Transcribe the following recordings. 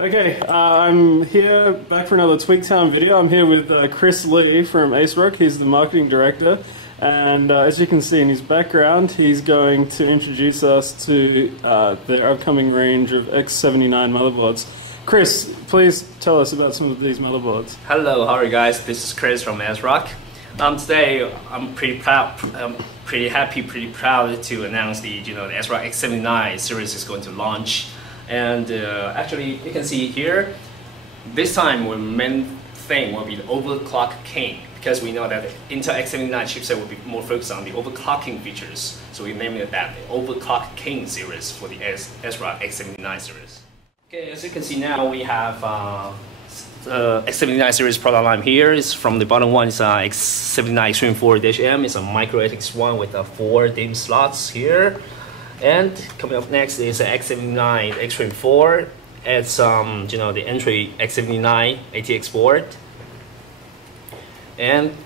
Okay, I'm here back for another Tweaktown video. I'm here with Chris Lee from ASRock. He's the marketing director, and as you can see in his background, he's going to introduce us to their upcoming range of X79 motherboards. Chris, please tell us about some of these motherboards. Hello, how are you guys? This is Chris from ASRock. Today I'm pretty proud, pretty proud to announce the ASRock X79 series is going to launch. And actually, you can see here, this time our main thing will be the Overclock King, because we know that the Intel X79 chipset will be more focused on the overclocking features. So we named it that, the Overclock King series for the ASRock X79 series. Okay, as you can see now, we have the X79 series product line here. Is from the bottom one is X79 Extreme 4-M. It's a micro ATX one with 4 DIMM slots here. And coming up next is the X79 Extreme 4. It's the entry X79 ATX board. And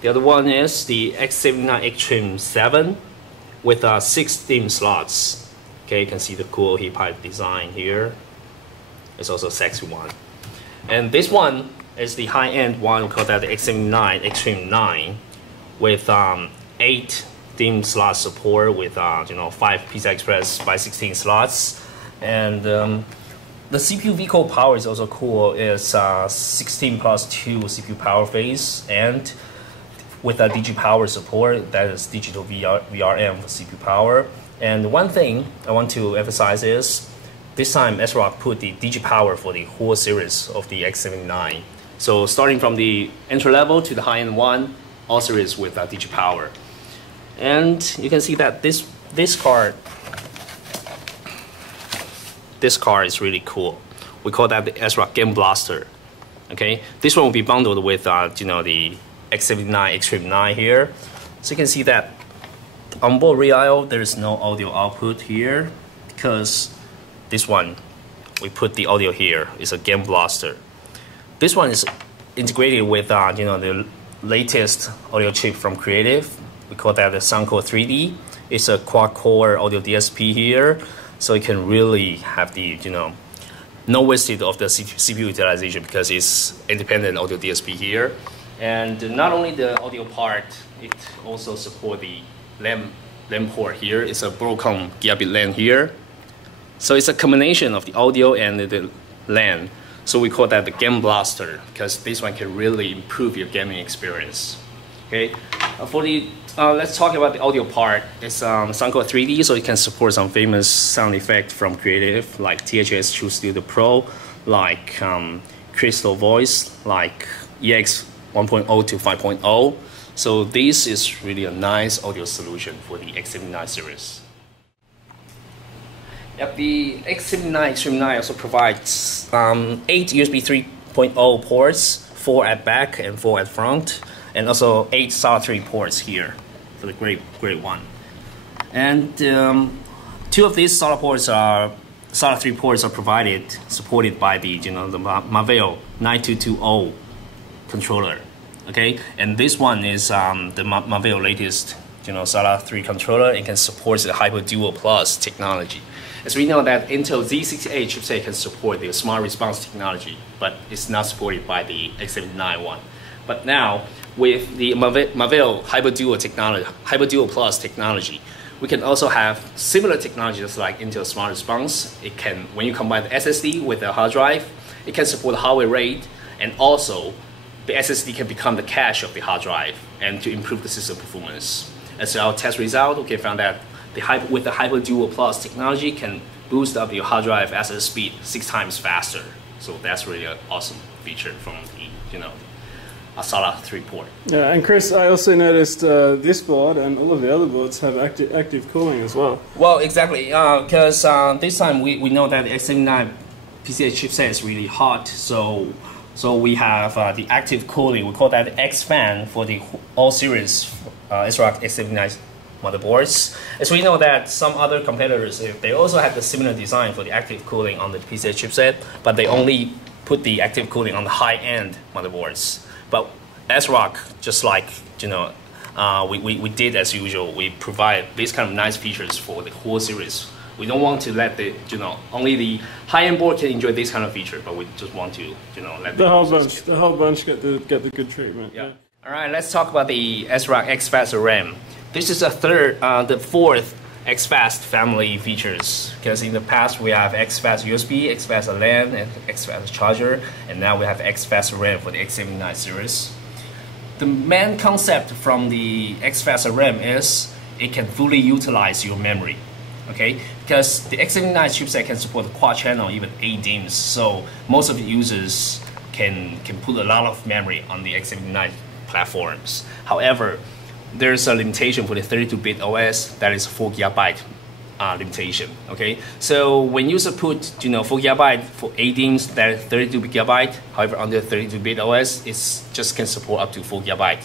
the other one is the X79 Extreme 7 with 6 DIMM slots. Okay, you can see the cool heat pipe design here. It's also a sexy one. And this one is the high-end one. We call that the X79 Extreme 9 with 8 DIMM slot support with 5 PCI Express by 16 slots. And the CPU vCore power is also cool. It's 16 plus 2 CPU power phase, and with a DG power support, that is digital VRM for CPU power. And one thing I want to emphasize is this time ASRock put the DG power for the whole series of the X79. So starting from the entry level to the high-end one, all series with DG power. And you can see that this card is really cool. We call that the ASRock Game Blaster. Okay, this one will be bundled with the X79 Extreme 9 here. So you can see that on board rear I/O there is no audio output here, because this one we put the audio here. It's a Game Blaster. This one is integrated with the latest audio chip from Creative. We call that the Soundcore 3D. It's a quad-core audio DSP here, so you can really have the no wasted of the CPU utilization, because it's independent audio DSP here. And not only the audio part, it also supports the LAN port here. It's a Broadcom gigabit LAN here. So it's a combination of the audio and the LAN. So we call that the Game Blaster, because this one can really improve your gaming experience. Okay, for the let's talk about the audio part. It's Soundcore 3D, so it can support some famous sound effects from Creative, like THS True Studio Pro, like Crystal Voice, like EX 1.0 to 5.0. So this is really a nice audio solution for the X79 series. Yep, the X79 Extreme 9 also provides 8 USB 3.0 ports, 4 at back and 4 at front, and also 8 solid 3 ports here for the great one. And 2 of these solid 3 ports are supported by the the Marvell 9220 controller. Okay, and this one is the Marvell latest solid 3 controller. It can support the Hyper Duo Plus technology. As we know that Intel Z68 chipset can support the smart response technology, but it's not supported by the X79 one. But now, with the Marvell Hyper Duo technology, Hyper Duo Plus technology, we can also have similar technologies like Intel Smart Response. It can, when you combine the SSD with the hard drive, it can support the hardware rate, and also the SSD can become the cache of the hard drive, and to improve the system performance. As our test result, we found that with the Hyper Duo Plus technology can boost up your hard drive access speed 6 times faster. So that's really an awesome feature from the a solid 3 port. Yeah, and Chris, I also noticed this board and all of the other boards have active cooling as well. Well, exactly, because this time we know that the X79 PCIe chipset is really hot, so we have the active cooling. We call that the X-Fan for the all series ASRock X79 motherboards. As we know that some other competitors, they also have the similar design for the active cooling on the PCIe chipset, but they only put the active cooling on the high-end motherboards. But ASRock, just like we did as usual, we provide these kind of nice features for the whole series We don't want to let the only the high-end board can enjoy this kind of feature, but we just want to let the whole bunch get the good treatment. Yeah. All right, let's talk about the ASRock XFast RAM. This is the fourth XFast family features, because in the past we have XFast USB, XFast LAN, and XFast charger, and now we have XFast RAM for the X79 series. The main concept from the XFast RAM is it can fully utilize your memory, okay? Because the X79 chipset can support the quad channel, even 8 DIMMs, so most of the users can put a lot of memory on the X79 platforms. However, there's a limitation for the 32-bit OS, that is 4 GB limitation. Okay, so when user put 4 GB for 8 DIMMs, that is 32 GB. However, on the 32-bit OS, it just can support up to 4 GB.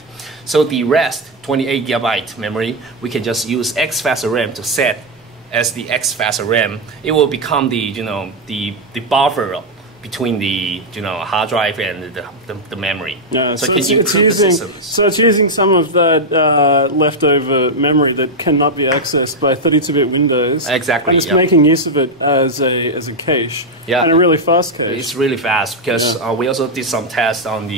So the rest, 28 GB memory, we can just use XFast RAM to set as the XFast RAM. It will become the the buffer between the hard drive and the memory. Yeah, so it can improve the systems. So it's using some of that leftover memory that cannot be accessed by 32-bit Windows. Exactly. And it's making use of it as a cache. Yeah. And a really fast cache. It's really fast because we also did some tests on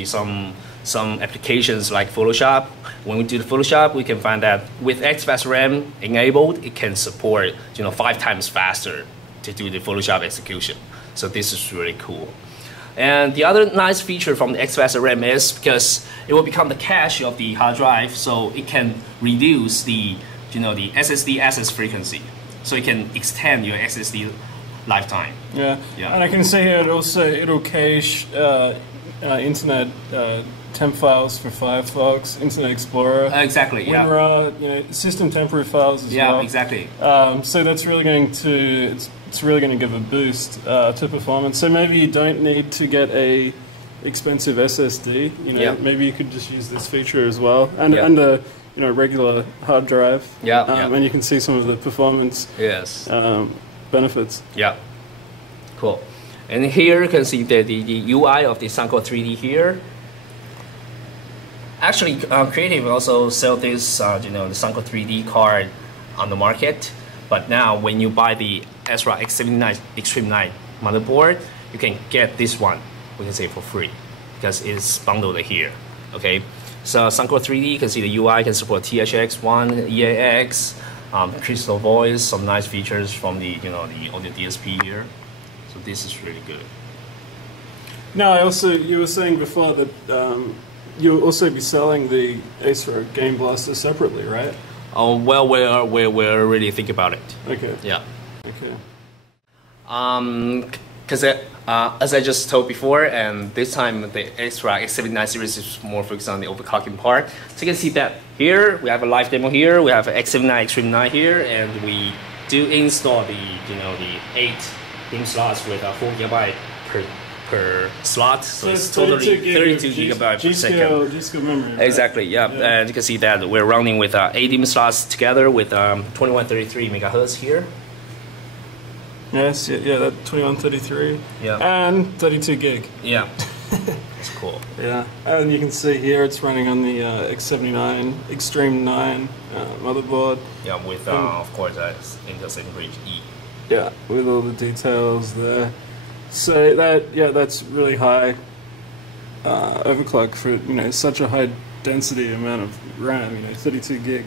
some applications like Photoshop. When we do the Photoshop, we can find that with XFast RAM enabled, it can support 5 times faster to do the Photoshop execution. So this is really cool. And the other nice feature from the XFast RAM is because it will become the cache of the hard drive, so it can reduce the the SSD access frequency, so it can extend your SSD lifetime. Yeah. And I can see here it'll cache internet temp files for Firefox, Internet Explorer, exactly. WinRAR, system temporary files as well. Yeah, exactly. So that's really going to it's really going to give a boost to performance. So maybe you don't need to get a expensive SSD. Maybe you could just use this feature as well, and a regular hard drive. And you can see some of the performance benefits. Yeah. Cool. And here you can see the UI of the Suncore 3D here. Actually, Creative also sell this, the Suncore 3D card on the market. But now, when you buy the ASRock X79 Extreme 9 motherboard, you can get this one, we can say, for free, because it's bundled here. Okay, so Suncore 3D, you can see the UI can support THX1, EAX, Crystal Voice, some nice features from the the audio DSP here. So this is really good. Now, you were saying before that you'll also be selling the ASRock Game Blaster separately, right? Oh, well, we're really thinking about it. Okay. Yeah. Okay. Because as I just told before, and this time the ASRock X79 series is more focused on the overclocking part. So you can see that here we have a live demo here. We have an X79 Extreme 9 here, and we do install the the 8 DIMM slots with 4 GB per slot, so it's totally 32 GB per second. G-Skill memory. Right? Exactly, yeah. And you can see that we're running with 8 DIMM slots together with 2133 megahertz here. Yes, that 2133. Yeah. And 32 gig. Yeah. It's cool. Yeah, and you can see here it's running on the X79 Extreme 9 motherboard. Yeah, with of course Intel 7 Bridge E. Yeah, with all the details there. So that's really high overclock for such a high density amount of RAM. 32 gig.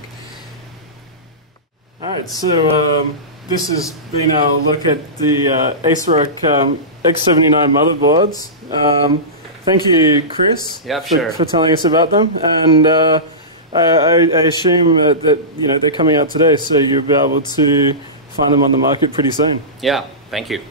All right, so this has been our look at the ASRock X79 motherboards. Thank you, Chris, for telling us about them. And I assume that they're coming out today, so you'll be able to find them on the market pretty soon. Yeah, thank you.